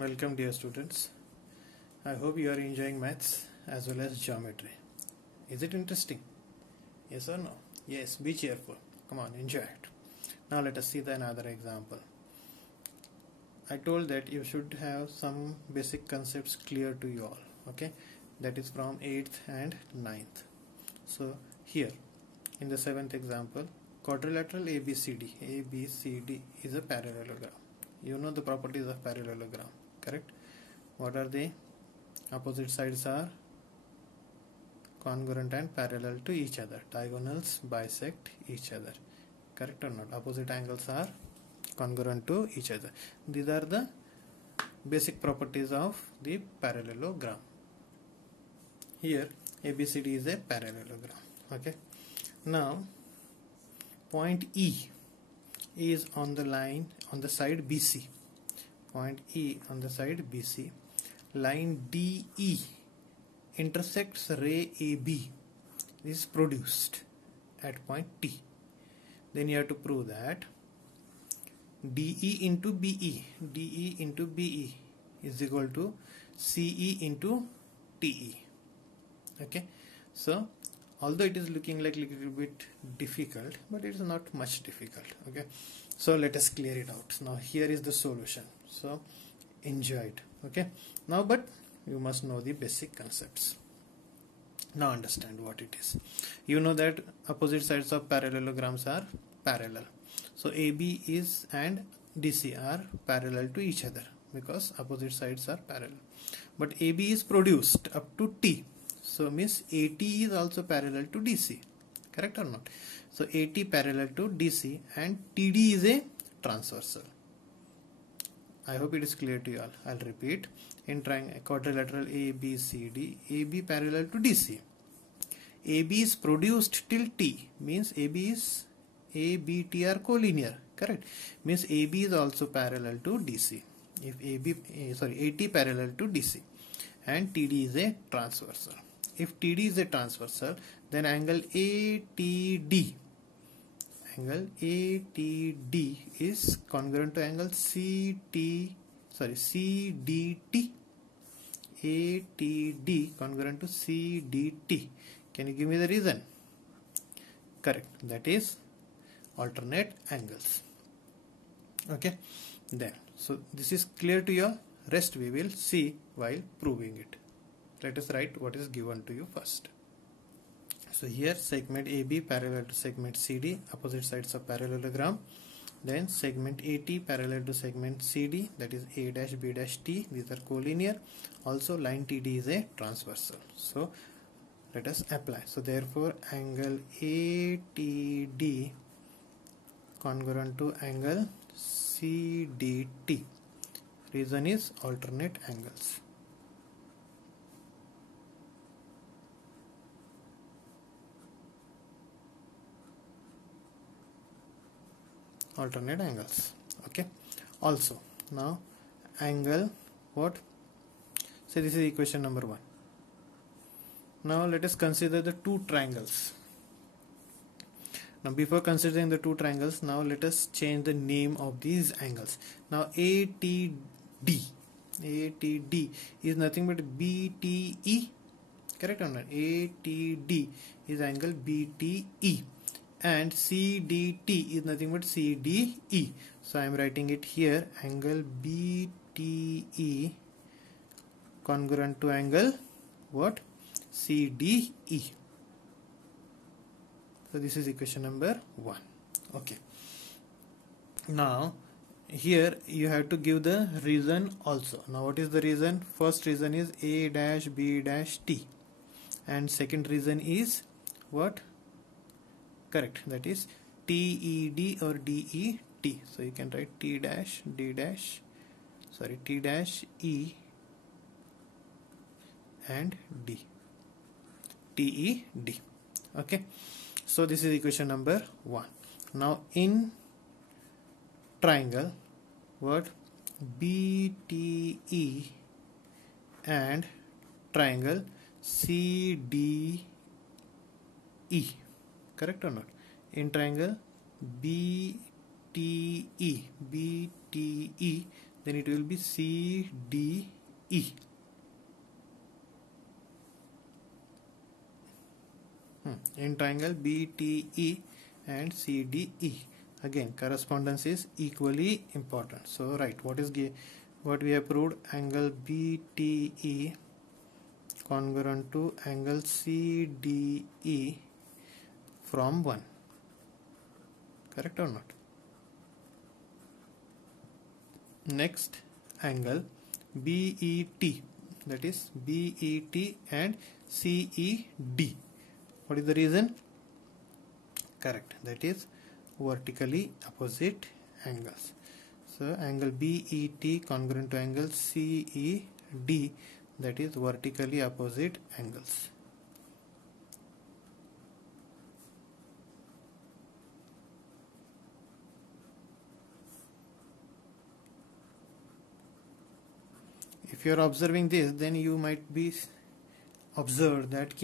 Welcome dear students. I hope you are enjoying maths as well as geometry. Is it interesting? Yes or no? Yes, be cheerful. Come on, enjoy it. Now let us see the another example. I told that you should have some basic concepts clear to you all. Okay, that is from 8th and 9th. So here in the 7th example, quadrilateral ABCD. ABCD is a parallelogram. You know the properties of parallelogram, correct? What are they? Opposite sides are congruent and parallel to each other. Diagonals bisect each other, correct or not? Opposite angles are congruent to each other. These are the basic properties of the parallelogram. Here ABCD is a parallelogram. Okay, now point E is on the line on the side BC. Point E on the side BC. Line DE intersects ray AB. This is produced at point T. Then you have to prove that DE into BE is equal to CE into TE. Okay, so although it is looking like a little bit difficult, but it is not much difficult. Okay, so let us clear it out. Now here is the solution, so enjoy it. Okay, now but you must know the basic concepts. Now understand what it is. You know that opposite sides of parallelograms are parallel, so AB is and DC are parallel to each other because opposite sides are parallel. But AB is produced up to T, so means AT is also parallel to DC, correct or not? So AT parallel to DC and TD is a transversal. I hope it is clear to you all. I'll repeat. In quadrilateral ABCD, AB parallel to DC. AB is produced till T, means AB is ABT are collinear, correct? Means AB is also parallel to DC. If AT parallel to DC and TD is a transversal. If TD is a transversal, then angle ATD is congruent to angle CDT. ATD congruent to CDT. Can you give me the reason? Correct. That is alternate angles. Okay. Then, so this is clear to you. Rest we will see while proving it. Let us write what is given to you first. So here segment AB parallel to segment CD, opposite sides of parallelogram. Then segment AT parallel to segment CD, that is A dash B dash T. These are collinear. Also line TD is a transversal. So let us apply. So therefore angle ATD congruent to angle CDT. Reason is alternate angles. Alternate angles. Okay, also now angle what? So this is equation number 1. Now let us consider the two triangles. Now before considering the two triangles, now let us change the name of these angles. Now ATD is nothing but BTE, correct or not? ATD is angle BTE. And CDT is nothing but CDE. So I am writing it here, angle BTE congruent to angle what? CDE. So this is equation number 1. Okay. Now here you have to give the reason also. Now what is the reason? First reason is A dash B dash T, and second reason is what? Correct, that is TED or DET. So you can write T dash E and D. TED. Okay, so this is equation number 1. Now in triangle, what? BTE and triangle CDE. Correct or not? In triangle BTE, then it will be CDE. In triangle BTE and CDE, again correspondence is equally important. So right, what we have proved, angle BTE congruent to angle CDE from 1. Correct or not? Next, angle BET, that is BET and CED. What is the reason? Correct, that is vertically opposite angles. So angle BET congruent to angle CED, that is vertically opposite angles. If you are observing this, then you might be observed that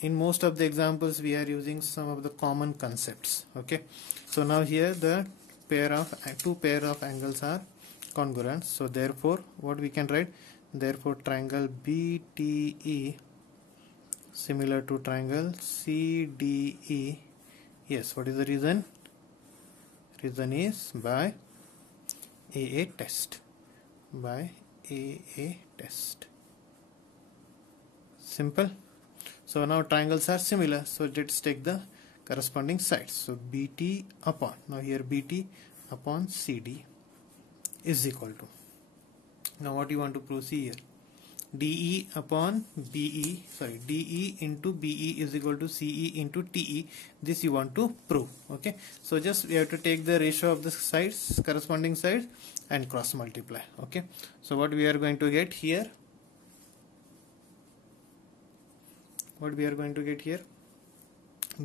in most of the examples we are using some of the common concepts. Okay, so now here the two pair of angles are congruent, so therefore what we can write, therefore triangle BTE similar to triangle CDE. Yes, what is the reason? Reason is by AA test. By AA test. Simple. So now triangles are similar, so let's take the corresponding sides. So BT upon, now here BT upon CD is equal to, now what you want to prove, see here, DE upon BE, sorry, DE into BE is equal to CE into TE. This you want to prove. Okay, so just we have to take the ratio of the sides, corresponding sides, and cross multiply. Okay, so what we are going to get here,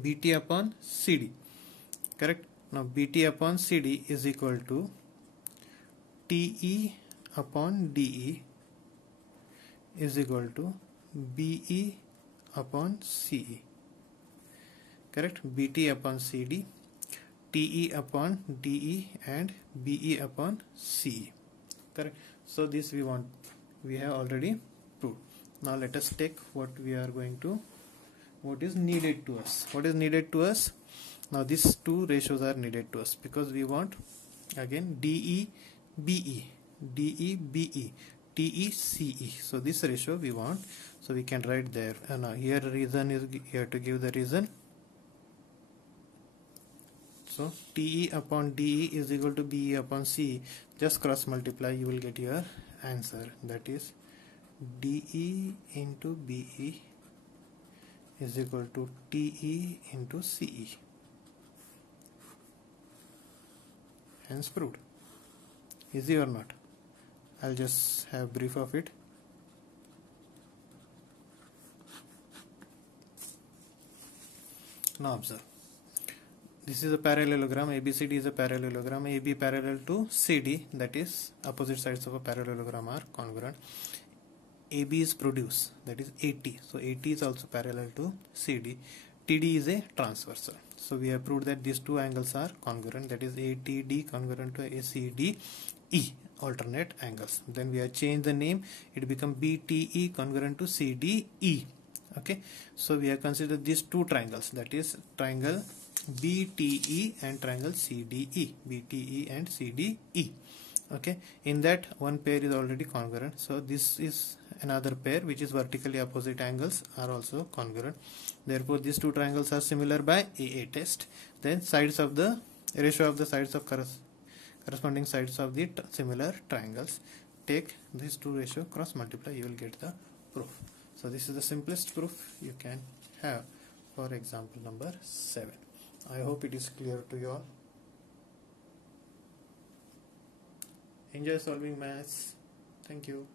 BT upon CD. Correct. Now BT upon CD is equal to TE upon DE is equal to BE upon CE. Correct. BT upon CD, TE upon DE, and BE upon CE. Correct. So this we have already proved. Now let us take what is needed to us. What is needed to us? Now these two ratios are needed to us because we want again DE BE, DE BE, TE CE. So this ratio we want. So we can write there. And now here reason is, you have to give the reason. So TE upon DE is equal to BE upon CE. Just cross multiply, you will get your answer. That is DE into BE is equal to TE into CE. Hence proved. Easy or not? I'll just have brief of it. Now observe. This is a parallelogram. ABCD is a parallelogram. AB parallel to CD, that is opposite sides of a parallelogram are congruent. AB is produce, that is AT. So AT is also parallel to CD. TD is a transversal. So we have proved that these two angles are congruent, that is ATD congruent to ACDE, alternate angles. Then we have changed the name, it become BTE congruent to CDE. Okay, so we have considered these two triangles, that is triangle BTE and triangle CDE, BTE and CDE. Okay, in that one pair is already congruent, so this is another pair which is vertically opposite angles are also congruent. Therefore these two triangles are similar by AA test. Then sides of the ratio of the sides of corresponding sides of the similar triangles, take these two ratio, cross multiply, you will get the proof. So this is the simplest proof you can have for example number 7. I hope it is clear to you all. Enjoy solving maths. Thank you.